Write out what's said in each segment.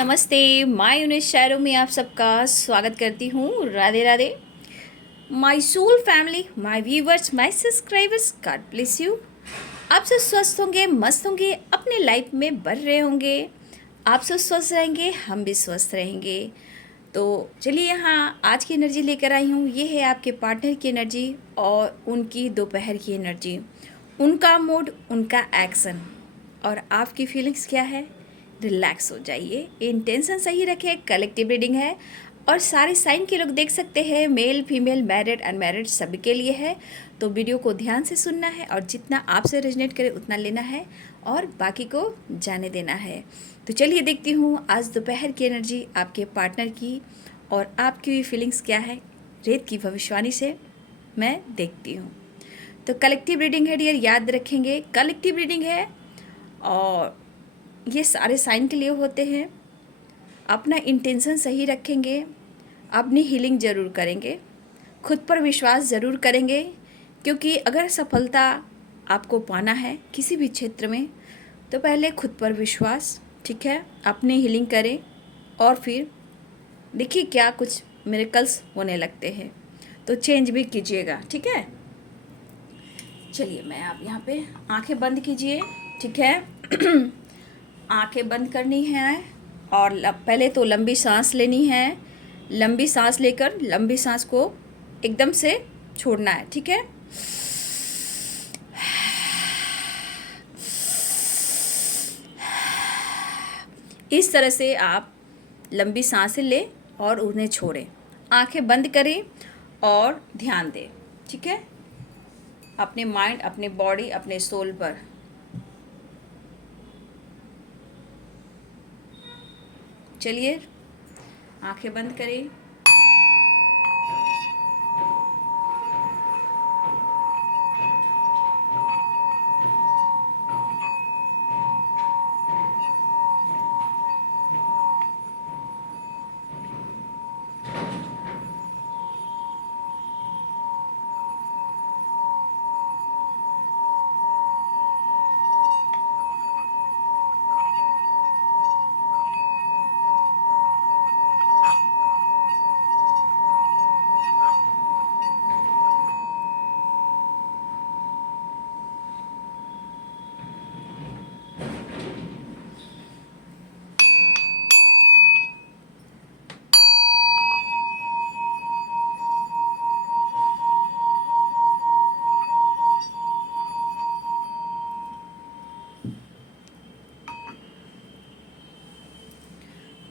नमस्ते। My unit शायरों में आप सबका स्वागत करती हूँ। Radhe Radhe. My soul family, my viewers, my subscribers, God bless you. आप सब स्वस्थ होंगे, मस्त होंगे, अपने लाइफ में बढ़ रहे होंगे। आप सब स्वस्थ रहेंगे, हम भी स्वस्थ रहेंगे। तो चलिए, यहाँ आज की एनर्जी लेकर आई हूँ। ये है आपके पार्टनर की एनर्जी और उनकी दोपहर की एनर्जी, उनका मूड, उनका एक्शन और आपकी फीलिंग्स क्या है। रिलैक्स हो जाइए, इंटेंशन सही रखें। कलेक्टिव रीडिंग है और सारे साइन के लोग देख सकते हैं, मेल फीमेल मैरिड अनमैरिड सभी के लिए है। तो वीडियो को ध्यान से सुनना है और जितना आपसे रेजनेट करे उतना लेना है और बाकी को जाने देना है। तो चलिए देखती हूँ आज दोपहर की एनर्जी आपके पार्टनर की और आपकी भी फीलिंग्स क्या है। रेत की भविष्यवाणी से मैं देखती हूँ। तो कलेक्टिव रीडिंग है डियर, याद रखेंगे कलेक्टिव रीडिंग है और ये सारे साइन के लिए होते हैं। अपना इंटेंशन सही रखेंगे, अपनी हीलिंग ज़रूर करेंगे, खुद पर विश्वास ज़रूर करेंगे, क्योंकि अगर सफलता आपको पाना है किसी भी क्षेत्र में तो पहले खुद पर विश्वास, ठीक है, अपनी हीलिंग करें और फिर देखिए क्या कुछ मिरेकल्स होने लगते हैं। तो चेंज भी कीजिएगा, ठीक है। चलिए, मैं आप यहाँ पे आंखें बंद कीजिए, ठीक है। आंखें बंद करनी है और पहले तो लंबी सांस लेनी है। लंबी सांस लेकर लंबी सांस को एकदम से छोड़ना है, ठीक है। इस तरह से आप लंबी सांसें लें और उन्हें छोड़ें। आंखें बंद करें और ध्यान दें, ठीक है, अपने माइंड, अपने बॉडी, अपने सोल पर। चलिए, आंखें बंद करें।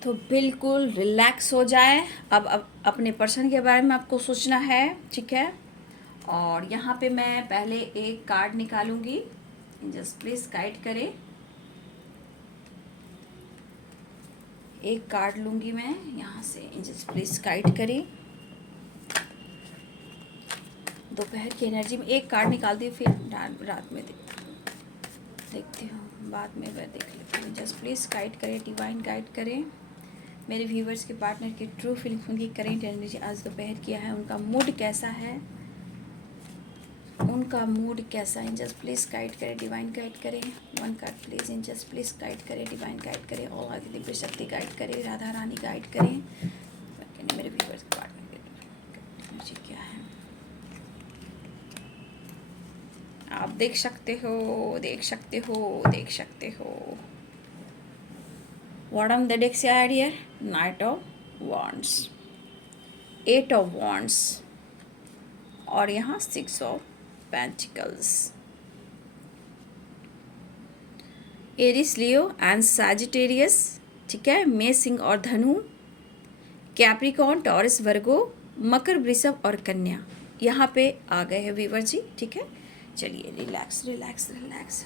तो बिल्कुल रिलैक्स हो जाए। अब अपने पर्सन के बारे में आपको सोचना है, ठीक है। और यहाँ पे मैं पहले एक कार्ड निकालूंगी, जस्ट प्लीज गाइड करें। एक कार्ड लूंगी मैं यहाँ से, जस्ट प्लीज गाइड करें। दोपहर की एनर्जी में एक कार्ड निकालती हूँ, फिर रात में देखती हूँ, बाद में वह देख लेती हूँ। जस्ट प्लीज गाइड करें, डिवाइन गाइड करें मेरे व्यूवर्स के पार्टनर की ट्रू फीलिंग्स, उनकी करेंट एनर्जी आज दोपहर किया है, उनका मूड कैसा है, उनका मूड कैसा है। जस्ट प्लीज गाइड करें, डिवाइन गाइड करें। One card please, in just please guide करें, डिवाइन गाइड करें, और आदि दिव्य शक्ति गाइड करें, राधा रानी गाइड करें मेरे व्यूवर्स के पार्टनर की एनर्जी क्या है। आप देख सकते हो, देख सकते हो, देख सकते हो। What on the deck side here? Knight of Wands, Eight of Wands और यहाँ Six of Pentacles। Aries, Leo and Sagittarius, ठीक है, मेष, सिंह और धनु, कैप्रिकॉर्न, टॉरस, वर्गो, मकर, वृषभ और कन्या यहाँ पे आ गए हैं वीवर जी, ठीक है। चलिए, रिलैक्स रिलैक्स रिलैक्स।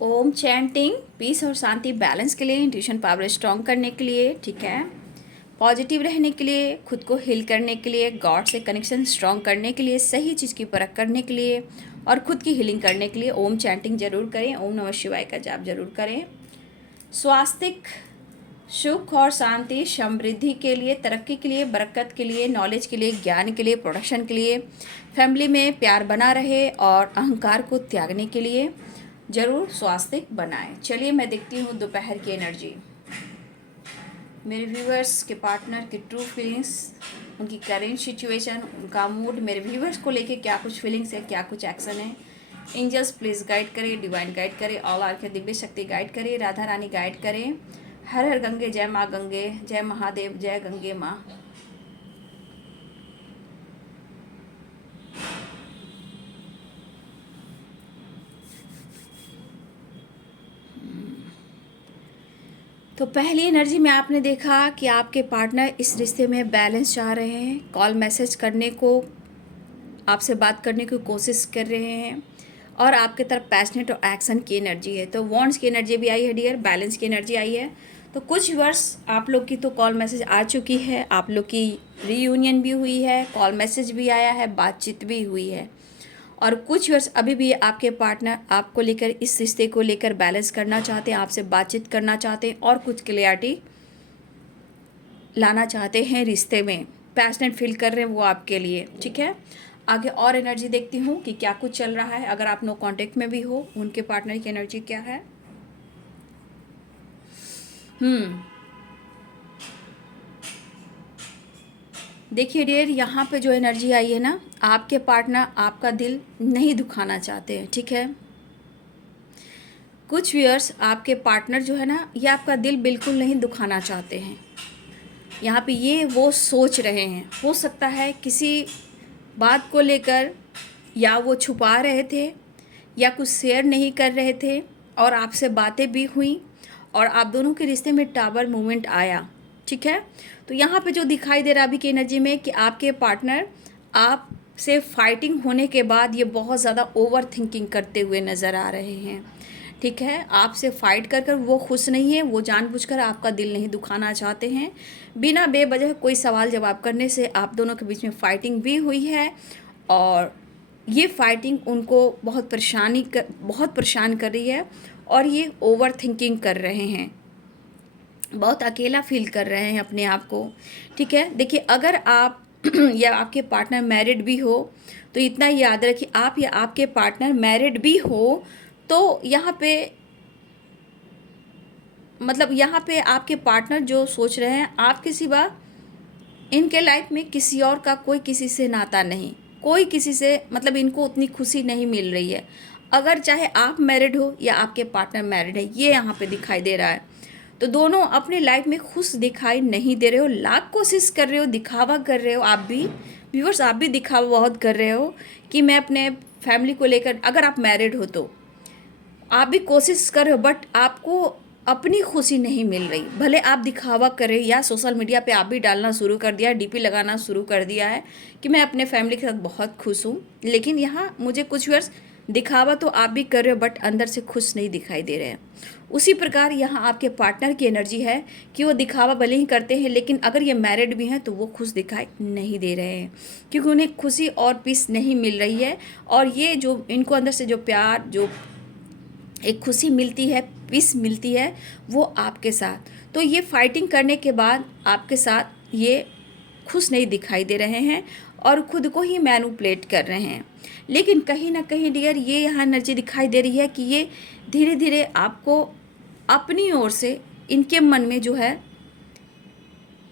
ओम चैंटिंग पीस और शांति बैलेंस के लिए, इंट्यूशन पावर स्ट्रॉन्ग करने के लिए, ठीक है, पॉजिटिव रहने के लिए, खुद को हील करने के लिए, गॉड से कनेक्शन स्ट्रॉन्ग करने के लिए, सही चीज़ की परख करने के लिए और खुद की हीलिंग करने के लिए ओम चैंटिंग जरूर करें। ओम नमः शिवाय का जाप जरूर करें। स्वास्तिक सुख और शांति, समृद्धि के लिए, तरक्की के लिए, बरकत के लिए, नॉलेज के लिए, ज्ञान के लिए, प्रोडक्शन के लिए, फैमिली में प्यार बना रहे और अहंकार को त्यागने के लिए जरूर स्वास्तिक बनाएं। चलिए मैं देखती हूँ दोपहर की एनर्जी, मेरे व्यूअर्स के पार्टनर की ट्रू फीलिंग्स, उनकी करेंट सिचुएशन, उनका मूड, मेरे व्यूअर्स को लेके क्या कुछ फीलिंग्स है, क्या कुछ एक्शन है। एंजल्स प्लीज़ गाइड करें, डिवाइन गाइड करें, ऑल आर के दिव्य शक्ति गाइड करें, राधा रानी गाइड करें। हर हर गंगे, जय माँ गंगे, जय महादेव, जय गंगे माँ। तो पहली एनर्जी में आपने देखा कि आपके पार्टनर इस रिश्ते में बैलेंस चाह रहे हैं, कॉल मैसेज करने को, आपसे बात करने की कोशिश कर रहे हैं और आपके तरफ पैशनेट और एक्शन की एनर्जी है। तो वॉन्ड्स की एनर्जी भी आई है डियर, बैलेंस की एनर्जी आई है। तो कुछ वर्ष आप लोग की तो कॉल मैसेज आ चुकी है, आप लोग की रीयूनियन भी हुई है, कॉल मैसेज भी आया है, बातचीत भी हुई है। और कुछ वर्ष अभी भी आपके पार्टनर आपको लेकर, इस रिश्ते को लेकर बैलेंस करना चाहते हैं, आपसे बातचीत करना चाहते हैं और कुछ क्लियरिटी लाना चाहते हैं रिश्ते में, पैशनेट फील कर रहे हैं वो आपके लिए, ठीक है। आगे और एनर्जी देखती हूँ कि क्या कुछ चल रहा है। अगर आप नो कांटेक्ट में भी हो, उनके पार्टनर की एनर्जी क्या है। देखिए डियर, यहाँ पे जो एनर्जी आई है ना, आपके पार्टनर आपका दिल नहीं दुखाना चाहते हैं, ठीक है। कुछ व्यूअर्स, आपके पार्टनर जो है ना, ये आपका दिल बिल्कुल नहीं दुखाना चाहते हैं। यहाँ पे ये वो सोच रहे हैं, हो सकता है किसी बात को लेकर या वो छुपा रहे थे या कुछ शेयर नहीं कर रहे थे और आपसे बातें भी हुई और आप दोनों के रिश्ते में टावर मूवमेंट आया, ठीक है। तो यहाँ पे जो दिखाई दे रहा अभी की एनर्जी में कि आपके पार्टनर आपसे फाइटिंग होने के बाद ये बहुत ज़्यादा ओवर थिंकिंग करते हुए नज़र आ रहे हैं, ठीक है। आपसे फाइट कर कर वो खुश नहीं है, वो जानबूझकर आपका दिल नहीं दुखाना चाहते हैं। बिना बेवजह कोई सवाल जवाब करने से आप दोनों के बीच में फाइटिंग भी हुई है और ये फाइटिंग उनको बहुत परेशान कर रही है और ये ओवर थिंकिंग कर रहे हैं, बहुत अकेला फील कर रहे हैं अपने आप को, ठीक है। देखिए, अगर आप या आपके पार्टनर मैरिड भी हो तो इतना याद रखिए, आप या आपके पार्टनर मैरिड भी हो तो यहाँ पे मतलब यहाँ पे आपके पार्टनर जो सोच रहे हैं, आपके सिवा इनके लाइफ में किसी और का कोई किसी से नाता नहीं, कोई किसी से मतलब इनको उतनी खुशी नहीं मिल रही है। अगर चाहे आप मैरिड हो या आपके पार्टनर मैरिड है, ये यहाँ पे दिखाई दे रहा है। तो दोनों अपने लाइफ में खुश दिखाई नहीं दे रहे हो, लाख कोशिश कर रहे हो, दिखावा कर रहे हो। आप भी व्यूअर्स, आप भी दिखावा बहुत कर रहे हो कि मैं अपने फैमिली को लेकर, अगर आप मैरिड हो तो आप भी कोशिश कर रहे हो, बट आपको अपनी खुशी नहीं मिल रही। भले आप दिखावा करें या सोशल मीडिया पे आप भी डालना शुरू कर दिया है, डीपी लगाना शुरू कर दिया है कि मैं अपने फैमिली के साथ बहुत खुश हूँ, लेकिन यहाँ मुझे कुछ वर्ष दिखावा तो आप भी कर रहे हो बट अंदर से खुश नहीं दिखाई दे रहे हैं। उसी प्रकार यहाँ आपके पार्टनर की एनर्जी है कि वो दिखावा भले ही करते हैं, लेकिन अगर ये मैरिड भी हैं तो वो खुश दिखाई नहीं दे रहे हैं, क्योंकि उन्हें खुशी और पीस नहीं मिल रही है। और ये जो इनको अंदर से जो प्यार, जो एक खुशी मिलती है, पीस मिलती है, वो आपके साथ, तो ये फाइटिंग करने के बाद आपके साथ ये खुश नहीं दिखाई दे रहे हैं और ख़ुद को ही मैनिपुलेट कर रहे हैं। लेकिन कहीं ना कहीं डियर, ये यहाँ एनर्जी दिखाई दे रही है कि ये धीरे धीरे आपको अपनी ओर से, इनके मन में जो है,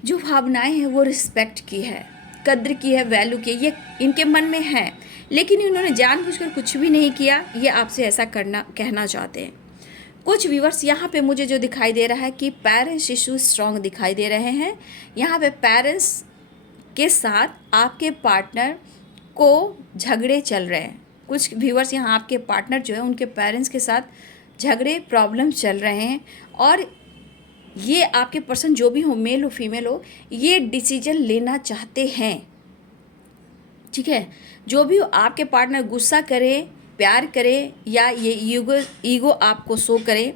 जो भावनाएं हैं वो रिस्पेक्ट की है, कद्र की है, वैल्यू की है, ये इनके मन में है, लेकिन इन्होंने जानबूझकर कुछ भी नहीं किया। ये आपसे ऐसा कहना चाहते हैं। कुछ व्यूअर्स, यहाँ पे मुझे जो दिखाई दे रहा है कि पेरेंट्स इशू स्ट्रॉन्ग दिखाई दे रहे हैं। यहाँ पे पेरेंट्स के साथ आपके पार्टनर को झगड़े चल रहे हैं। कुछ व्यूअर्स, यहाँ आपके पार्टनर जो है उनके पेरेंट्स के साथ झगड़े, प्रॉब्लम चल रहे हैं और ये आपके पर्सन जो भी हो, मेल हो फीमेल हो, ये डिसीजन लेना चाहते हैं, ठीक है। जो भी हो, आपके पार्टनर गुस्सा करे प्यार करें या ये ईगो आपको शो करे,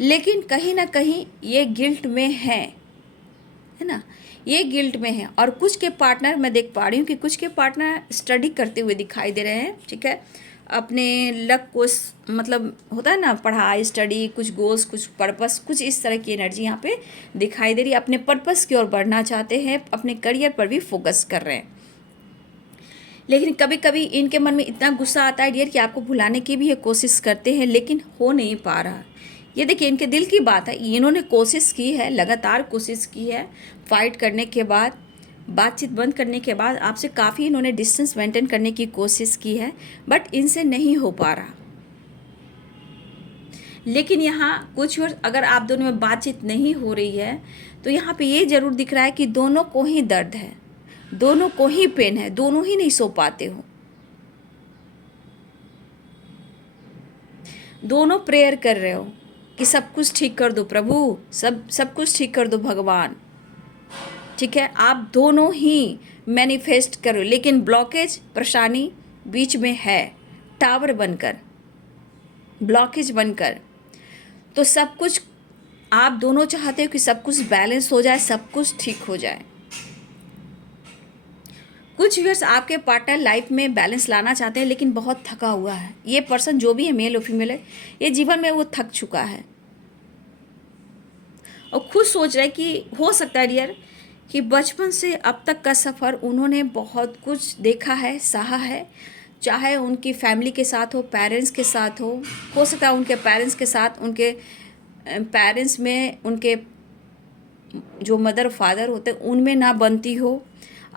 लेकिन कहीं ना कहीं ये गिल्ट में है ना, ये गिल्ट में है। और कुछ के पार्टनर मैं देख पा रही हूँ कि कुछ के पार्टनर स्टडी करते हुए दिखाई दे रहे हैं, ठीक है, अपने लक को मतलब होता है ना, पढ़ाई, स्टडी, कुछ गोल्स, कुछ पर्पस, कुछ इस तरह की एनर्जी यहाँ पे दिखाई दे रही है। अपने पर्पस की ओर बढ़ना चाहते हैं, अपने करियर पर भी फोकस कर रहे हैं। लेकिन कभी कभी इनके मन में इतना गुस्सा आता है डियर कि आपको भुलाने की भी ये कोशिश करते हैं, लेकिन हो नहीं पा रहा। ये देखिए इनके दिल की बात है, इन्होंने कोशिश की है, लगातार कोशिश की है, फाइट करने के बाद, बातचीत बंद करने के बाद आपसे काफ़ी इन्होंने डिस्टेंस मेंटेन करने की कोशिश की है, बट इनसे नहीं हो पा रहा। लेकिन यहाँ कुछ और अगर आप दोनों में बातचीत नहीं हो रही है तो यहाँ पे ये ज़रूर दिख रहा है कि दोनों को ही दर्द है, दोनों को ही पेन है, दोनों ही नहीं सो पाते हो, दोनों प्रेयर कर रहे हो कि सब कुछ ठीक कर दो प्रभु, सब कुछ ठीक कर दो भगवान, ठीक है। आप दोनों ही मैनिफेस्ट करो, लेकिन ब्लॉकेज, परेशानी बीच में है, टावर बनकर, ब्लॉकेज बनकर। तो सब कुछ आप दोनों चाहते हो कि सब कुछ बैलेंस हो जाए, सब कुछ ठीक हो जाए। कुछ व्यूअर्स आपके पार्टनर लाइफ में बैलेंस लाना चाहते हैं, लेकिन बहुत थका हुआ है। ये पर्सन जो भी है, मेल और फीमेल है, ये जीवन में वो थक चुका है और खुद सोच रहा है कि हो सकता है डियर कि बचपन से अब तक का सफ़र उन्होंने बहुत कुछ देखा है, सहा है, चाहे उनकी फैमिली के साथ हो, पेरेंट्स के साथ हो सकता है उनके पेरेंट्स के साथ, उनके पेरेंट्स में उनके जो मदर फादर होते हैं उनमें ना बनती हो।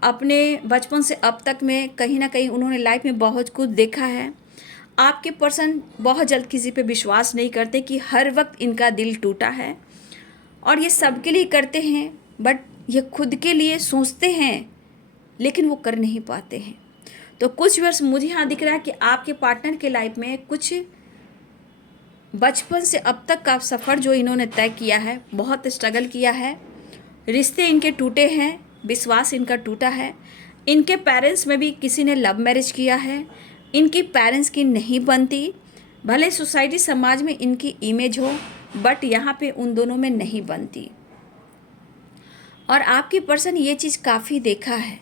अपने बचपन से अब तक में कहीं ना कहीं उन्होंने लाइफ में बहुत कुछ देखा है। आपके पर्सन बहुत जल्द किसी पे विश्वास नहीं करते कि हर वक्त इनका दिल टूटा है, और ये सबके लिए करते हैं, बट ये खुद के लिए सोचते हैं लेकिन वो कर नहीं पाते हैं। तो कुछ वर्ष मुझे यहाँ दिख रहा है कि आपके पार्टनर के लाइफ में कुछ बचपन से अब तक का सफ़र जो इन्होंने तय किया है, बहुत स्ट्रगल किया है, रिश्ते इनके टूटे हैं, विश्वास इनका टूटा है। इनके पेरेंट्स में भी किसी ने लव मैरिज किया है, इनकी पेरेंट्स की नहीं बनती, भले सोसाइटी समाज में इनकी इमेज हो, बट यहाँ पे उन दोनों में नहीं बनती। और आपकी पर्सन ये चीज़ काफ़ी देखा है,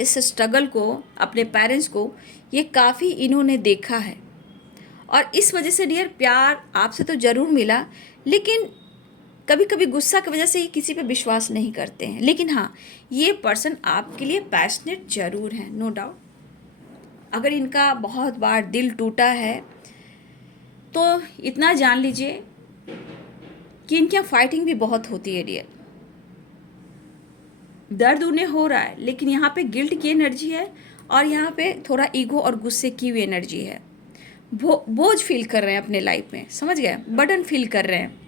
इस स्ट्रगल को, अपने पेरेंट्स को ये काफ़ी इन्होंने देखा है, और इस वजह से डियर प्यार आपसे तो ज़रूर मिला, लेकिन कभी कभी गुस्सा की वजह से ये किसी पे विश्वास नहीं करते हैं। लेकिन हाँ, ये पर्सन आपके लिए पैशनेट ज़रूर है, नो डाउट। अगर इनका बहुत बार दिल टूटा है तो इतना जान लीजिए कि इनके यहाँ फाइटिंग भी बहुत होती है डियर। दर्द उन्हें हो रहा है, लेकिन यहाँ पे गिल्ट की एनर्जी है, और यहाँ पे थोड़ा ईगो और गुस्से की हुई एनर्जी है। बोझ फील कर रहे हैं अपने लाइफ में, समझ गए, बर्डन फील कर रहे हैं।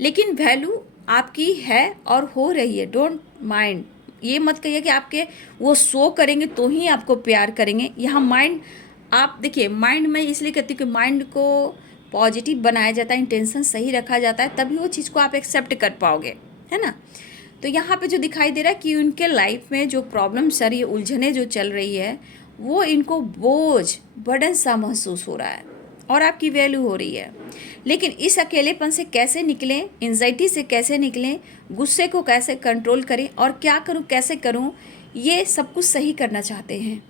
लेकिन वैल्यू आपकी है और हो रही है, डोंट माइंड। ये मत कहिए कि आपके वो शो करेंगे तो ही आपको प्यार करेंगे। यहाँ माइंड, आप देखिए, माइंड में इसलिए कहती हूँ कि माइंड को पॉजिटिव बनाया जाता है, इंटेंशन सही रखा जाता है, तभी वो चीज़ को आप एक्सेप्ट कर पाओगे, है ना। तो यहाँ पे जो दिखाई दे रहा है कि उनके लाइफ में जो प्रॉब्लम, सर ये उलझने जो चल रही है, वो इनको बोझ, बर्डन सा महसूस हो रहा है, और आपकी वैल्यू हो रही है। लेकिन इस अकेलेपन से कैसे निकलें, एंजाइटी से कैसे निकलें, गुस्से को कैसे कंट्रोल करें, और क्या करूं, कैसे करूं, ये सब कुछ सही करना चाहते हैं।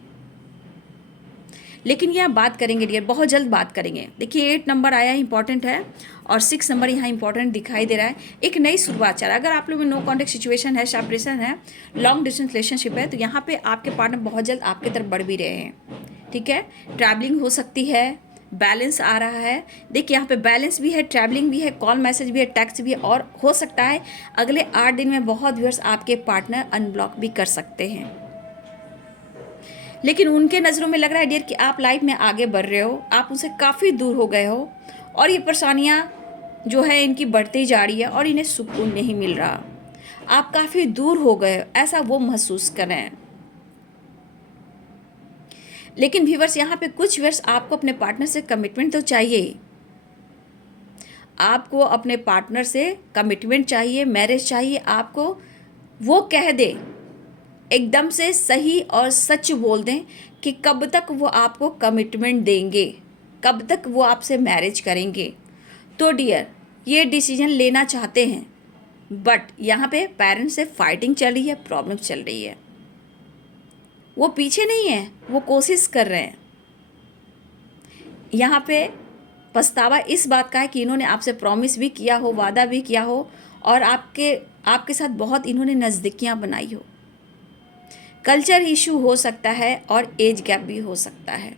लेकिन यह बात करेंगे डियर, बहुत जल्द बात करेंगे। देखिए 8 नंबर आया, इंपॉर्टेंट है, और 6 नंबर यहाँ इंपॉर्टेंट दिखाई दे रहा है। एक नई शुरुआत चल रहा है। अगर आप लोग में नो कॉन्टेक्ट सिचुएशन है, सेपरेशन है, लॉन्ग डिस्टेंस रिलेशनशिप है, तो यहाँ पे आपके पार्टनर बहुत जल्द आपके तरफ बढ़ भी रहे हैं, ठीक है। ट्रैवलिंग हो सकती है, बैलेंस आ रहा है। देखिए यहाँ पे बैलेंस भी है, ट्रैवलिंग भी है, कॉल मैसेज भी है, टेक्स्ट भी है, और हो सकता है अगले 8 दिन में बहुत व्यूअर्स आपके पार्टनर अनब्लॉक भी कर सकते हैं। लेकिन उनके नज़रों में लग रहा है डियर कि आप लाइफ में आगे बढ़ रहे हो, आप उनसे काफ़ी दूर हो गए हो, और ये परेशानियाँ जो है इनकी बढ़ती जा रही है, और इन्हें सुकून नहीं मिल रहा। आप काफ़ी दूर हो गए हो, ऐसा वो महसूस कर रहे हैं। लेकिन व्यूअर्स यहाँ पे कुछ व्यूअर्स आपको अपने पार्टनर से कमिटमेंट तो चाहिए, आपको अपने पार्टनर से कमिटमेंट चाहिए, मैरिज चाहिए आपको। वो कह दे, एकदम से सही और सच बोल दें कि कब तक वो आपको कमिटमेंट देंगे, कब तक वो आपसे मैरिज करेंगे। तो डियर, ये डिसीजन लेना चाहते हैं, बट यहाँ पे पेरेंट्स से फाइटिंग चल रही है, प्रॉब्लम चल रही है। वो पीछे नहीं है, वो कोशिश कर रहे हैं। यहाँ पे पछतावा इस बात का है कि इन्होंने आपसे प्रॉमिस भी किया हो, वादा भी किया हो, और आपके साथ बहुत इन्होंने नज़दीकियाँ बनाई हो। कल्चर इशू हो सकता है और एज गैप भी हो सकता है,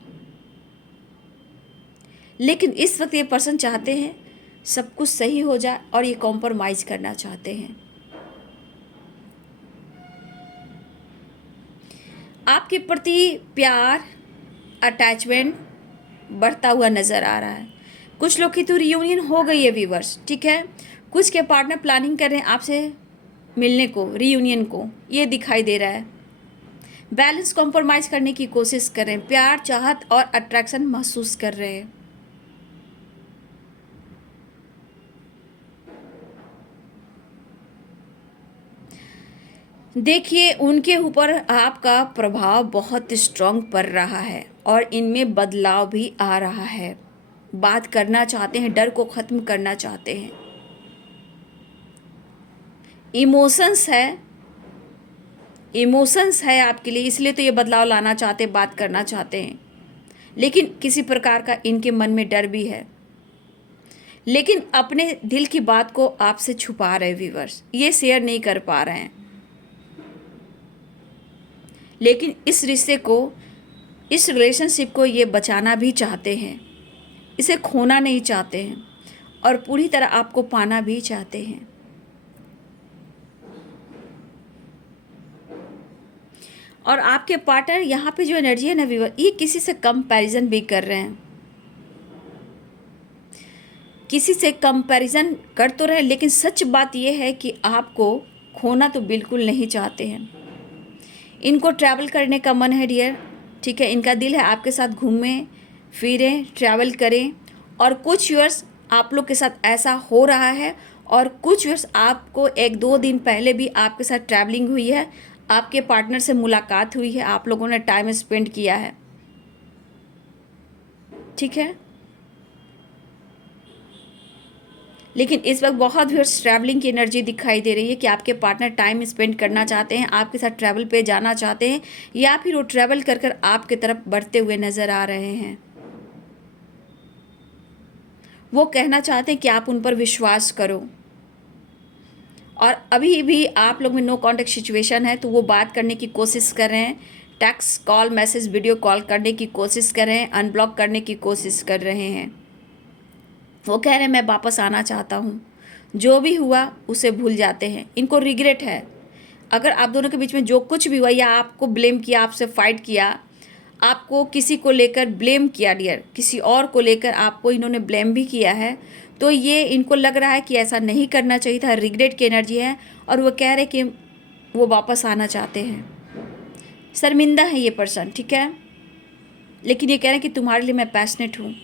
लेकिन इस वक्त ये पर्सन चाहते हैं सब कुछ सही हो जाए और ये कॉम्प्रोमाइज़ करना चाहते हैं। आपके प्रति प्यार, अटैचमेंट बढ़ता हुआ नज़र आ रहा है। कुछ लोग की तो रियूनियन हो गई है व्यूवर्स, ठीक है। कुछ के पार्टनर प्लानिंग कर रहे हैं आपसे मिलने को, रियूनियन को, ये दिखाई दे रहा है। बैलेंस कॉम्प्रोमाइज़ करने की कोशिश कर रहे हैं, प्यार, चाहत और अट्रैक्शन महसूस कर रहे हैं। देखिए, उनके ऊपर आपका प्रभाव बहुत स्ट्रॉन्ग पड़ रहा है और इनमें बदलाव भी आ रहा है। बात करना चाहते हैं, डर को ख़त्म करना चाहते हैं। इमोशंस है आपके लिए, इसलिए तो ये बदलाव लाना चाहते हैं, बात करना चाहते हैं। लेकिन किसी प्रकार का इनके मन में डर भी है, लेकिन अपने दिल की बात को आपसे छुपा रहे व्यूअर्स, ये शेयर नहीं कर पा रहे हैं। लेकिन इस रिश्ते को, इस रिलेशनशिप को ये बचाना भी चाहते हैं, इसे खोना नहीं चाहते हैं और पूरी तरह आपको पाना भी चाहते हैं। और आपके पार्टनर यहाँ पे जो एनर्जी है ना व्यूअर, ये किसी से कंपैरिजन भी कर रहे हैं, किसी से कंपैरिजन कर तो रहे हैं, लेकिन सच बात ये है कि आपको खोना तो बिल्कुल नहीं चाहते हैं। इनको ट्रैवल करने का मन है डियर, ठीक है। इनका दिल है आपके साथ घूमें फिरें, ट्रैवल करें। और कुछ ईयर्स आप लोग के साथ ऐसा हो रहा है और कुछ ईयर्स आपको 1-2 दिन पहले भी आपके साथ ट्रैवलिंग हुई है, आपके पार्टनर से मुलाकात हुई है, आप लोगों ने टाइम स्पेंड किया है, ठीक है। लेकिन इस वक्त बहुत भी ट्रैवलिंग की एनर्जी दिखाई दे रही है कि आपके पार्टनर टाइम स्पेंड करना चाहते हैं, आपके साथ ट्रैवल पे जाना चाहते हैं, या फिर वो ट्रैवल कर कर आपके तरफ बढ़ते हुए नज़र आ रहे हैं। वो कहना चाहते हैं कि आप उन पर विश्वास करो। और अभी भी आप लोग में नो कॉन्टेक्ट सिचुएशन है, तो वो बात करने की कोशिश कर रहे हैं, text, call, message, video call करने की कोशिश कर रहे हैं, अनब्लॉक करने की कोशिश कर रहे हैं। वो कह रहे हैं मैं वापस आना चाहता हूँ, जो भी हुआ उसे भूल जाते हैं। इनको रिग्रेट है, अगर आप दोनों के बीच में जो कुछ भी हुआ, या आपको ब्लेम किया, आपसे फाइट किया, आपको किसी को लेकर ब्लेम किया डियर, किसी और को लेकर आपको इन्होंने ब्लेम भी किया है, तो ये इनको लग रहा है कि ऐसा नहीं करना चाहिए था, रिग्रेट की एनर्जी है। और वो कह रहे कि वो वापस आना चाहते हैं, शर्मिंदा है ये पर्सन, ठीक है। लेकिन ये कह रहे हैं कि तुम्हारे लिए मैं पैशनेट हूँ।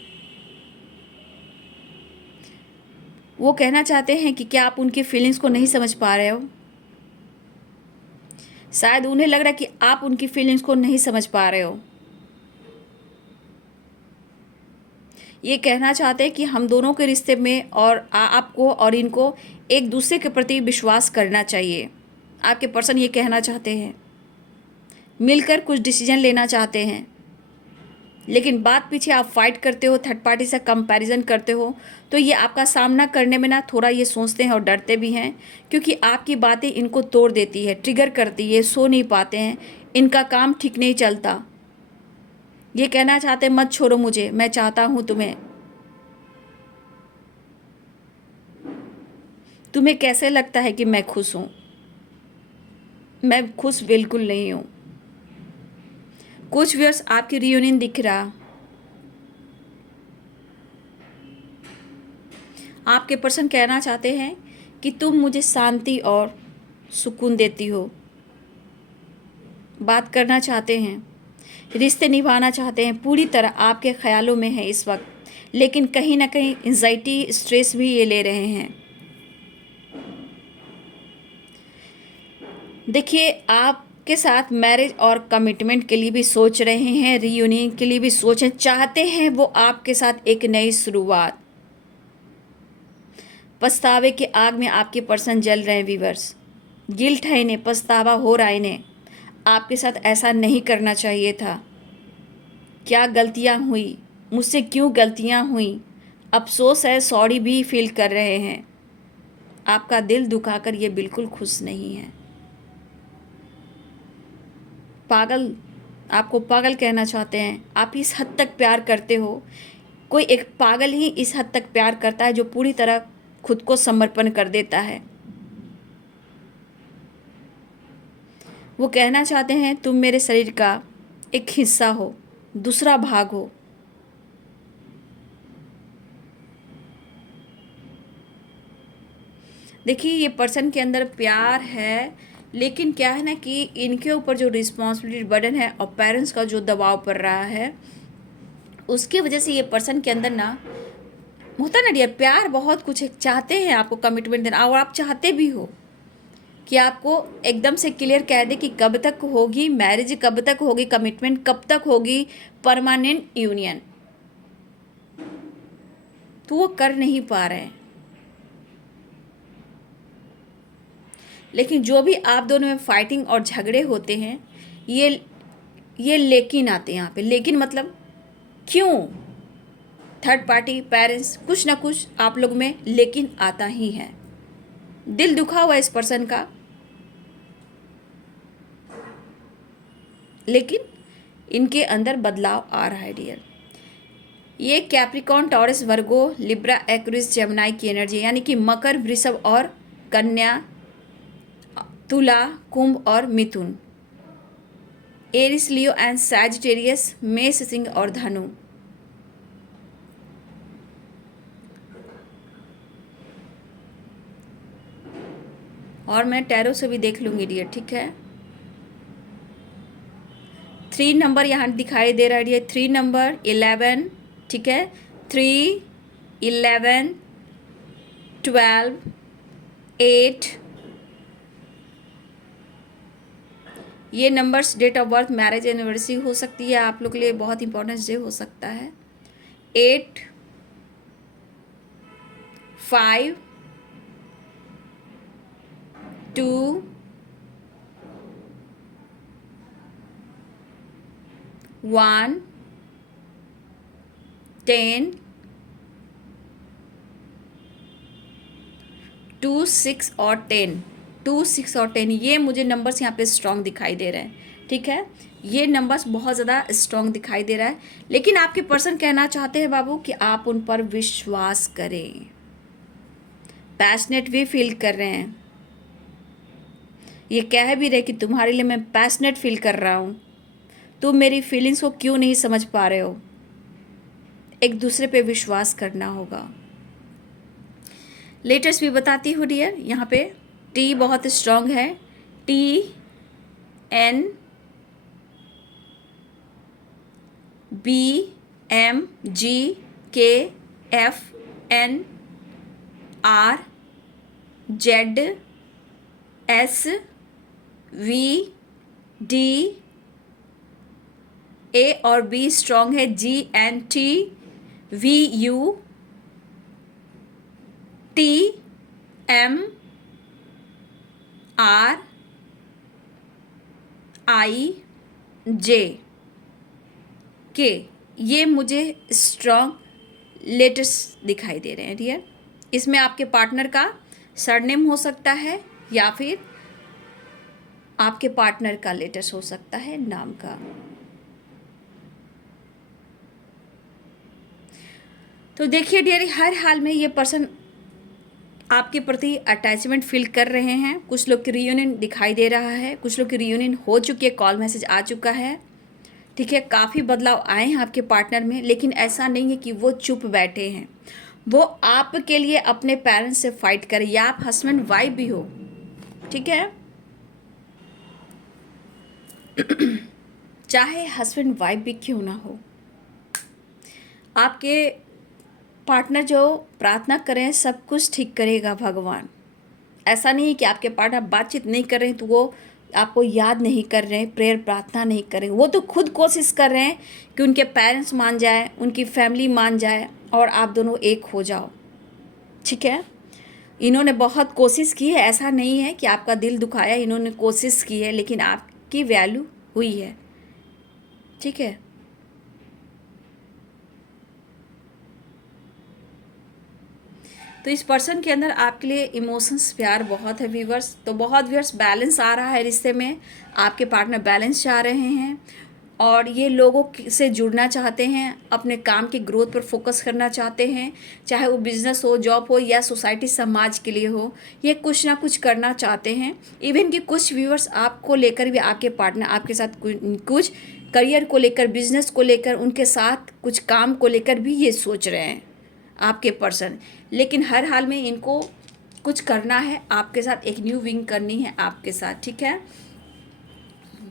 वो कहना चाहते हैं कि क्या आप उनकी फीलिंग्स को नहीं समझ पा रहे हो। शायद उन्हें लग रहा है कि आप उनकी फीलिंग्स को नहीं समझ पा रहे हो। ये कहना चाहते हैं कि हम दोनों के रिश्ते में और आपको और इनको एक दूसरे के प्रति विश्वास करना चाहिए। आपके पर्सन ये कहना चाहते हैं, मिलकर कुछ डिसीजन लेना चाहते हैं, लेकिन बात पीछे आप फाइट करते हो, थर्ड पार्टी से कंपैरिजन करते हो, तो ये आपका सामना करने में ना थोड़ा ये सोचते हैं और डरते भी हैं, क्योंकि आपकी बातें इनको तोड़ देती है, ट्रिगर करती है, सो नहीं पाते हैं, इनका काम ठीक नहीं चलता। ये कहना चाहते हैं मत छोड़ो मुझे, मैं चाहता हूँ तुम्हें। तुम्हें कैसे लगता है कि मैं खुश हूँ? मैं खुश बिल्कुल नहीं हूँ। कुछ व्यूअर्स आपकी रियूनियन दिख रहा, आपके पर्सन कहना चाहते हैं कि तुम मुझे शांति और सुकून देती हो। बात करना चाहते हैं, रिश्ते निभाना चाहते हैं, पूरी तरह आपके ख्यालों में है इस वक्त, लेकिन कहीं ना कहीं एंजाइटी, स्ट्रेस भी ये ले रहे हैं। आपके आपके साथ मैरिज और कमिटमेंट के लिए भी सोच रहे हैं, रीयूनियन के लिए भी सोचें, चाहते हैं वो आपके साथ एक नई शुरुआत। पछतावे के आग में आपके पर्सन जल रहे हैं व्यूअर्स। गिल्ट है इन्हें, पछतावा हो रहा है इन्हें, आपके साथ ऐसा नहीं करना चाहिए था। क्या गलतियां हुई, मुझसे क्यों गलतियां हुई, अफसोस है, सॉरी भी फील कर रहे हैं। आपका दिल दुखाकर ये बिल्कुल खुश नहीं है। पागल, आपको पागल कहना चाहते हैं। आप इस हद तक प्यार करते हो, कोई एक पागल ही इस हद तक प्यार करता है जो पूरी तरह खुद को समर्पण कर देता है। वो कहना चाहते हैं तुम मेरे शरीर का एक हिस्सा हो, दूसरा भाग हो। देखिए ये पर्सन के अंदर प्यार है, लेकिन क्या है ना कि इनके ऊपर जो रिस्पॉन्सिबिलिटी बर्डन है और पेरेंट्स का जो दबाव पड़ रहा है, उसकी वजह से ये पर्सन के अंदर ना होता है ना डियर, प्यार बहुत कुछ है, चाहते हैं आपको कमिटमेंट देना, और आप चाहते भी हो कि आपको एकदम से क्लियर कह दे कि कब तक होगी मैरिज, कब तक होगी कमिटमेंट, कब तक होगी परमानेंट यूनियन, तो वो कर नहीं पा रहे हैं। लेकिन जो भी आप दोनों में फाइटिंग और झगड़े होते हैं, ये लेकिन आते हैं यहाँ पे। लेकिन मतलब क्यों? थर्ड पार्टी, पेरेंट्स, कुछ ना कुछ आप लोग में लेकिन आता ही है। दिल दुखा हुआ इस पर्सन का, लेकिन इनके अंदर बदलाव आ रहा है डियर। ये कैप्रिकॉन, टॉरस, वर्गो, लिब्रा, एक्वेरियस, जेमिनी की एनर्जी, यानी कि मकर, वृषभ और कन्या, तुला, कुंभ और मिथुन, एरिस, लियो एंड सैजिटेरियस, मेष, सिंह और धनु। और मैं टैरो से भी देख लूंगी डियर, ठीक है। 3 नंबर यहाँ दिखाई दे रहा है डियर, 3 नंबर, 11, ठीक है, 3, 11, 12, 8, ये numbers date of birth, marriage anniversary हो सकती है, आप लोग के लिए बहुत इंपॉर्टेंट डे हो सकता है। 8, 5, 2, 1, 10, 2, 6 और 10, 2, 6 और 10, ये मुझे नंबर्स यहाँ पे स्ट्रॉन्ग दिखाई दे रहे हैं, ठीक है। ये नंबर्स बहुत ज़्यादा स्ट्रॉन्ग दिखाई दे रहा है, लेकिन आपके पर्सन कहना चाहते हैं बाबू कि आप उन पर विश्वास करें। पैशनेट भी फील कर रहे हैं, ये कह भी रहे कि तुम्हारे लिए मैं पैशनेट फील कर रहा हूँ, तुम मेरी फीलिंग्स को क्यों नहीं समझ पा रहे हो। एक दूसरे पे विश्वास करना होगा। लेटर्स भी बताती हूँ डियर, यहाँ पे टी बहुत स्ट्रॉन्ग है, T, N, B, M, G, K, F, N, R, Z, S, V, D, A और बी स्ट्रॉन्ग है, G, N, T, V, U, T, M, R, I, J, K, ये मुझे स्ट्रॉन्ग लेटर्स दिखाई दे रहे हैं dear. इसमें आपके पार्टनर का सरनेम हो सकता है या फिर आपके पार्टनर का लेटर्स हो सकता है, नाम का। तो देखिए डियर, हर हाल में ये पर्सन आपके प्रति अटैचमेंट फील कर रहे हैं। कुछ लोग की रियूनियन दिखाई दे रहा है, कुछ लोग की रियूनियन हो चुकी है, कॉल मैसेज आ चुका है, ठीक है। काफ़ी बदलाव आए हैं आपके पार्टनर में, लेकिन ऐसा नहीं है कि वो चुप बैठे हैं। वो आपके लिए अपने पेरेंट्स से फाइट करें, या आप हस्बैंड वाइफ भी हो, ठीक है। चाहे हस्बैंड वाइफ भी क्यों ना हो, आपके पार्टनर जो प्रार्थना करें सब कुछ ठीक करेगा भगवान। ऐसा नहीं है कि आपके पार्टनर बातचीत नहीं कर रहे हैं तो वो आपको याद नहीं कर रहे हैं, प्रेयर प्रार्थना नहीं कर रहे हैं। वो तो खुद कोशिश कर रहे हैं कि उनके पेरेंट्स मान जाए, उनकी फैमिली मान जाए और आप दोनों एक हो जाओ, ठीक है। इन्होंने बहुत कोशिश की है, ऐसा नहीं है कि आपका दिल दुखाया, इन्होंने कोशिश की है, लेकिन आपकी वैल्यू हुई है, ठीक है। तो इस पर्सन के अंदर आपके लिए इमोशंस, प्यार बहुत है व्यूवर्स। तो बहुत व्यूवर्स बैलेंस आ रहा है रिश्ते में, आपके पार्टनर बैलेंस चाह रहे हैं और ये लोगों से जुड़ना चाहते हैं, अपने काम की ग्रोथ पर फोकस करना चाहते हैं, चाहे वो बिजनेस हो, जॉब हो या सोसाइटी समाज के लिए हो, ये कुछ ना कुछ करना चाहते हैं। इवन कि कुछ व्यूवर्स आपको लेकर भी, आपके पार्टनर आपके साथ कुछ करियर को लेकर, बिजनेस को लेकर, उनके साथ कुछ काम को लेकर भी ये सोच रहे हैं आपके पर्सन। लेकिन हर हाल में इनको कुछ करना है आपके साथ, एक न्यू विंग करनी है आपके साथ, ठीक है।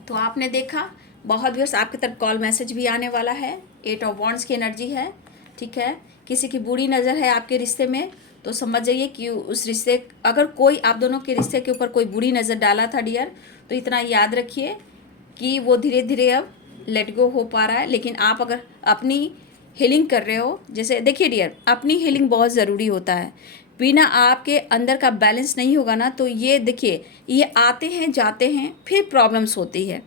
तो आपने देखा बहुत व्यूअर्स आपकी तरफ कॉल मैसेज भी आने वाला है। 8 ऑफ वॉन्ड्स की एनर्जी है, ठीक है। किसी की बुरी नज़र है आपके रिश्ते में तो समझ जाइए कि उस रिश्ते, अगर कोई आप दोनों के रिश्ते के ऊपर कोई बुरी नज़र डाला था डियर, तो इतना याद रखिए कि वो धीरे धीरे अब लेट गो हो पा रहा है। लेकिन आप अगर अपनी हीलिंग कर रहे हो, जैसे देखिए डियर, अपनी हीलिंग बहुत ज़रूरी होता है। बिना आपके अंदर का बैलेंस नहीं होगा ना, तो ये देखिए, ये आते हैं जाते हैं, फिर प्रॉब्लम्स होती है।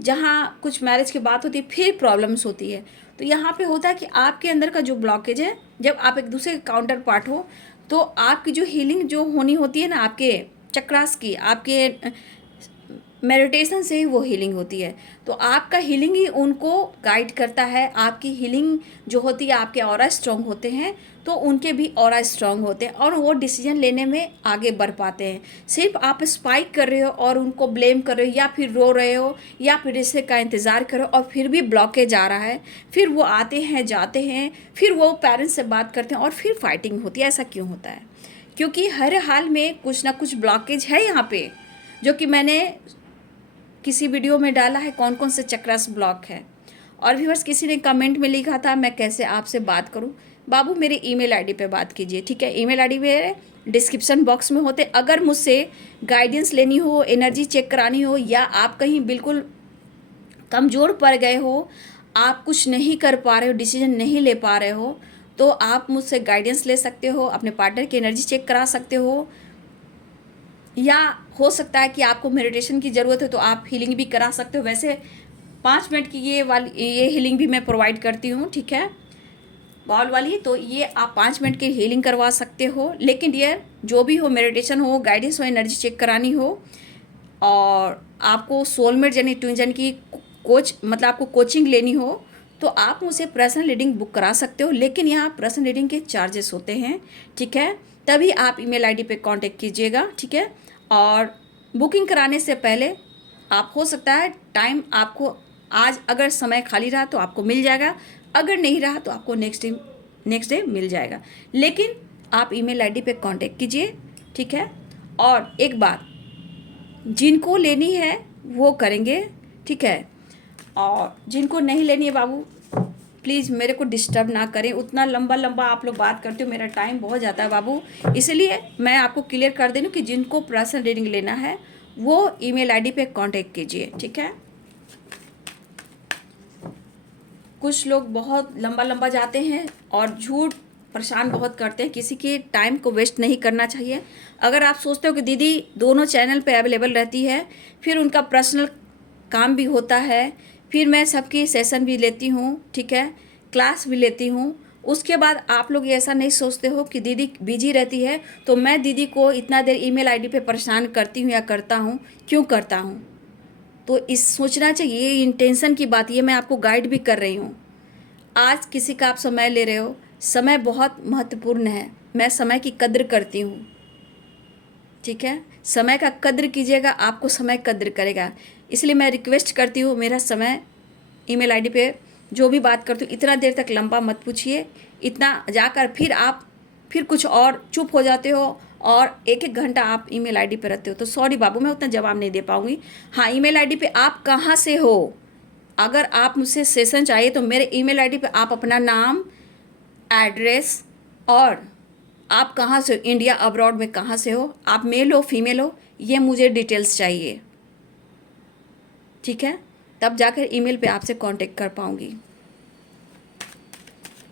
जहाँ कुछ मैरिज की बात होती है फिर प्रॉब्लम्स होती है। तो यहाँ पे होता है कि आपके अंदर का जो ब्लॉकेज है, जब आप एक दूसरे के काउंटर पार्ट हो, तो आपकी जो हीलिंग जो होनी होती है ना, आपके चक्रास की, आपके मेडिटेशन से ही वो हीलिंग होती है। तो आपका हीलिंग ही उनको गाइड करता है। आपकी हीलिंग जो होती है, आपके ऑरा स्ट्रॉन्ग होते हैं तो उनके भी ऑरा स्ट्रॉन्ग होते हैं और वो डिसीजन लेने में आगे बढ़ पाते हैं। सिर्फ आप स्पाइक कर रहे हो और उनको ब्लेम कर रहे हो, या फिर रो रहे हो, या फिर रिश्ते का इंतज़ार करो और फिर भी ब्लॉकेज आ रहा है, फिर वो आते हैं जाते हैं, फिर वो पेरेंट्स से बात करते हैं और फिर फाइटिंग होती है। ऐसा क्यों होता है? क्योंकि हर हाल में कुछ ना कुछ ब्लॉकेज है यहाँ पे, जो कि मैंने किसी वीडियो में डाला है कौन कौन से चक्रास ब्लॉक है। और व्यूअर्स किसी ने कमेंट में लिखा था मैं कैसे आपसे बात करूं। बाबू मेरे ईमेल आईडी पे बात कीजिए, ठीक है। ईमेल आईडी मेरे डिस्क्रिप्शन बॉक्स में होते। अगर मुझसे गाइडेंस लेनी हो, एनर्जी चेक करानी हो, या आप कहीं बिल्कुल कमज़ोर पड़ गए हो, आप कुछ नहीं कर पा रहे हो, डिसीजन नहीं ले पा रहे हो, तो आप मुझसे गाइडेंस ले सकते हो, अपने पार्टनर की एनर्जी चेक करा सकते हो, या हो सकता है कि आपको मेडिटेशन की ज़रूरत है तो आप हीलिंग भी करा सकते हो। वैसे 5 मिनट की ये हीलिंग भी मैं प्रोवाइड करती हूँ, ठीक है, बॉल वाली। तो ये आप 5 मिनट की हीलिंग करवा सकते हो। लेकिन डियर, जो भी हो, मेडिटेशन हो, गाइडेंस हो, एनर्जी चेक करानी हो, और आपको सोलमेट यानी ट्विन जन की कोच, मतलब आपको कोचिंग लेनी हो, तो आप मुझसे पर्सनल रीडिंग बुक करा सकते हो। लेकिन यहाँ पर्सनल रीडिंग के चार्जेस होते हैं, ठीक है। तभी आप ईमेल आईडी पे कांटेक्ट कीजिएगा, ठीक है। और बुकिंग कराने से पहले आप, हो सकता है टाइम आपको आज अगर समय खाली रहा तो आपको मिल जाएगा, अगर नहीं रहा तो आपको नेक्स्ट डे मिल जाएगा। लेकिन आप ईमेल आईडी पे कांटेक्ट कीजिए, ठीक है। और एक बात, जिनको लेनी है वो करेंगे, ठीक है, और जिनको नहीं लेनी है बाबू प्लीज़ मेरे को डिस्टर्ब ना करें। उतना लंबा लंबा आप लोग बात करते हो, मेरा टाइम बहुत जाता है बाबू। इसलिए मैं आपको क्लियर कर दे दूँ कि जिनको पर्सनल रीडिंग लेना है वो ईमेल आईडी पे कांटेक्ट कीजिए, ठीक है। कुछ लोग बहुत लंबा लंबा जाते हैं और झूठ परेशान बहुत करते हैं। किसी के टाइम को वेस्ट नहीं करना चाहिए। अगर आप सोचते हो कि दीदी दोनों चैनल पे अवेलेबल रहती है, फिर उनका पर्सनल काम भी होता है, फिर मैं सबकी सेशन भी लेती हूँ, ठीक है, क्लास भी लेती हूँ, उसके बाद आप लोग ऐसा नहीं सोचते हो कि दीदी बिजी रहती है तो मैं दीदी को इतना देर ईमेल आईडी पे परेशान करती हूँ या करता हूँ, क्यों करता हूँ। तो इस सोचना चाहिए, ये इंटेंशन की बात, ये मैं आपको गाइड भी कर रही हूँ। आज किसी का आप समय ले रहे हो, समय बहुत महत्वपूर्ण है, मैं समय की कद्र करती हूँ, ठीक है। समय का कद्र कीजिएगा, आपको समय कद्र करेगा। इसलिए मैं रिक्वेस्ट करती हूँ, मेरा समय ईमेल आईडी पे जो भी बात करती हूँ इतना देर तक लंबा मत पूछिए। इतना जाकर फिर आप फिर कुछ और चुप हो जाते हो और एक एक घंटा आप ईमेल आईडी पे रहते हो, तो सॉरी बाबू मैं उतना जवाब नहीं दे पाऊँगी। हाँ, ईमेल आईडी पे आप कहाँ से हो, अगर आप मुझसे सेशन चाहिए तो मेरे ईमेल आईडी पे आप अपना नाम, एड्रेस, और आप कहाँ से हो, इंडिया अब्रॉड में कहाँ से हो, आप मेल हो फीमेल हो, ये मुझे डिटेल्स चाहिए, ठीक है, तब जाकर ईमेल पे आपसे कांटेक्ट कर पाऊँगी।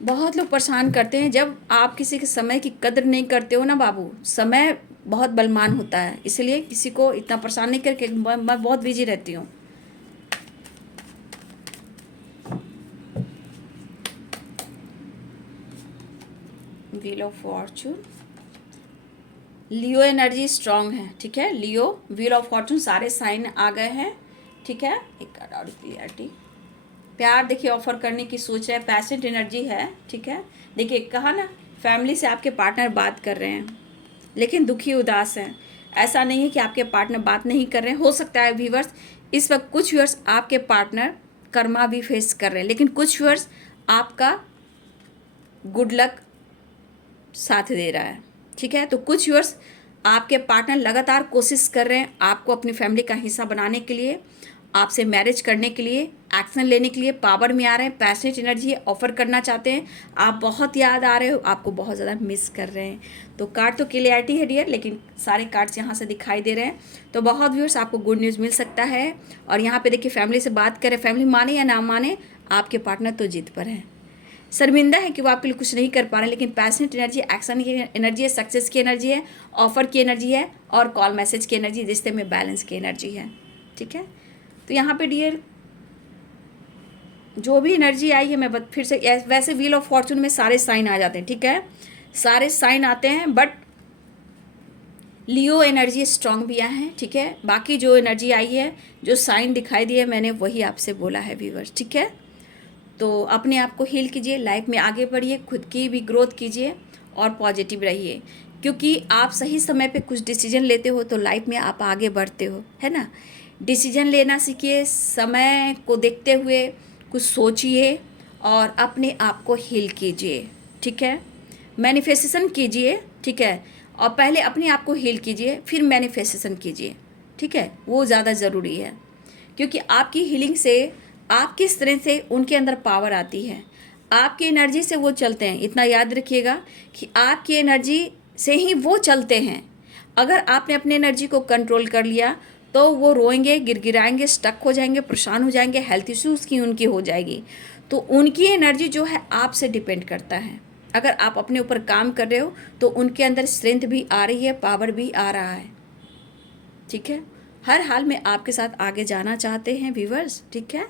बहुत लोग परेशान करते हैं, जब आप किसी के समय की कदर नहीं करते हो ना बाबू, समय बहुत बलवान होता है, इसलिए किसी को इतना परेशान नहीं करके मैं बहुत बिजी रहती हूँ। Wheel of Fortune, Leo energy strong है, ठीक है। लियो, व्हील ऑफ फॉर्चून, सारे साइन आ गए हैं, ठीक है। एक कार्ड और, क्लियरिटी, प्यार देखिए ऑफर करने की सोच रहे हैं, पैशनेट एनर्जी है, ठीक है। देखिए कहा ना, फैमिली से आपके पार्टनर बात कर रहे हैं लेकिन दुखी उदास हैं। ऐसा नहीं है कि आपके पार्टनर बात नहीं कर रहे हैं, हो सकता है व्यूअर्स इस वक्त कुछ व्यूअर्स आपके पार्टनर कर्मा भी फेस कर रहे हैं, लेकिन कुछ व्यूअर्स आपका गुड लक साथ दे रहा है, ठीक है। तो कुछ व्यूअर्स आपके पार्टनर लगातार कोशिश कर रहे हैं आपको अपनी फैमिली का हिस्सा बनाने के लिए, आपसे मैरिज करने के लिए, एक्शन लेने के लिए पावर में आ रहे हैं, पैशनेट एनर्जी ऑफर करना चाहते हैं, आप बहुत याद आ रहे हो, आपको बहुत ज़्यादा मिस कर रहे हैं। तो कार्ड तो क्लियरिटी है डियर, लेकिन सारे कार्ड्स यहाँ से दिखाई दे रहे हैं, तो बहुत व्यूअर्स आपको गुड न्यूज़ मिल सकता है। और यहाँ पे देखिए फैमिली से बात करें, फैमिली माने या ना माने, आपके पार्टनर तो जिद पर है, शर्मिंदा है कि वो आपके लिए कुछ नहीं कर पा रहे हैं, लेकिन पैशनेट एनर्जी, एक्शन की एनर्जी है, सक्सेस की एनर्जी है, ऑफर की एनर्जी है, और कॉल मैसेज की एनर्जी, रिश्ते में बैलेंस की एनर्जी है, ठीक है। तो यहाँ पे डियर जो भी एनर्जी आई है, मैं फिर से, वैसे व्हील ऑफ फॉर्चून में सारे साइन आ जाते हैं, ठीक है, सारे साइन आते हैं, बट लियो एनर्जी स्ट्रांग भी आए हैं, ठीक है। बाकी जो एनर्जी आई है, जो साइन दिखाई दिए, मैंने वही आपसे बोला है व्यूअर्स, ठीक है। तो अपने आप को हील कीजिए, लाइफ में आगे बढ़िए, खुद की भी ग्रोथ कीजिए और पॉजिटिव रहिए, क्योंकि आप सही समय पे कुछ डिसीजन लेते हो तो लाइफ में आप आगे बढ़ते हो, है ना। डिसीजन लेना सीखिए, समय को देखते हुए कुछ सोचिए और अपने आप को हील कीजिए, ठीक है। मैनिफेस्टेशन कीजिए, ठीक है, और पहले अपने आप को हील कीजिए, फिर मैनिफेस्टेशन कीजिए, ठीक है, वो ज़्यादा ज़रूरी है, क्योंकि आपकी हीलिंग से, आपकी स्ट्रेंथ से उनके अंदर पावर आती है, आपकी एनर्जी से वो चलते हैं। इतना याद रखिएगा कि आपकी एनर्जी से ही वो चलते हैं। अगर आपने अपनी एनर्जी को कंट्रोल कर लिया तो वो रोएंगे, गिड़गिड़ाएंगे, स्टक हो जाएंगे, परेशान हो जाएंगे, हेल्थ इश्यूज़ की उनकी हो जाएगी। तो उनकी एनर्जी जो है आपसे डिपेंड करता है। अगर आप अपने ऊपर काम कर रहे हो तो उनके अंदर स्ट्रेंथ भी आ रही है, पावर भी आ रहा है, ठीक है। हर हाल में आपके साथ आगे जाना चाहते हैं व्यूअर्स, ठीक है।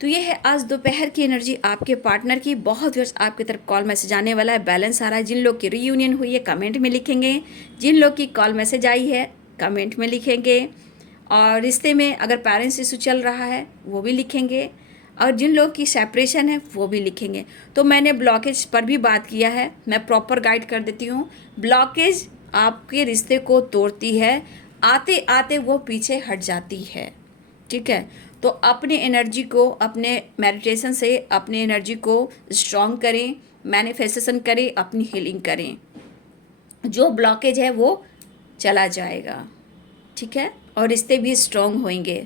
तो ये है आज दोपहर की एनर्जी आपके पार्टनर की। बहुत व्यूअर्स आपकी तरफ कॉल मैसेज आने वाला है, बैलेंस आ रहा है। जिन लोग की रीयूनियन हुई है कमेंट में लिखेंगे, जिन लोग की कॉल मैसेज आई है कमेंट में लिखेंगे, और रिश्ते में अगर पेरेंट्स इशू चल रहा है वो भी लिखेंगे, और जिन लोग की सेपरेशन है वो भी लिखेंगे। तो मैंने ब्लॉकेज पर भी बात किया है, मैं प्रॉपर गाइड कर देती हूँ। ब्लॉकेज आपके रिश्ते को तोड़ती है, आते आते वो पीछे हट जाती है, ठीक है। तो अपने एनर्जी को, अपने मेडिटेशन से अपने एनर्जी को स्ट्रॉन्ग करें, मैनिफेस्टेशन करें, अपनी हीलिंग करें, जो ब्लॉकेज है वो चला जाएगा, ठीक है, और रिश्ते भी स्ट्रॉन्ग होंगे।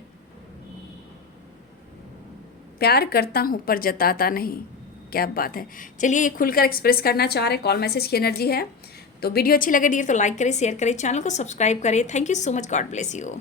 प्यार करता हूँ पर जताता नहीं, क्या बात है। चलिए, ये खुलकर एक्सप्रेस करना चाह रहे, कॉल मैसेज की एनर्जी है। तो वीडियो अच्छी लगे डियर तो लाइक करें, शेयर करें, चैनल को सब्सक्राइब करें। Thank you so much, God bless you.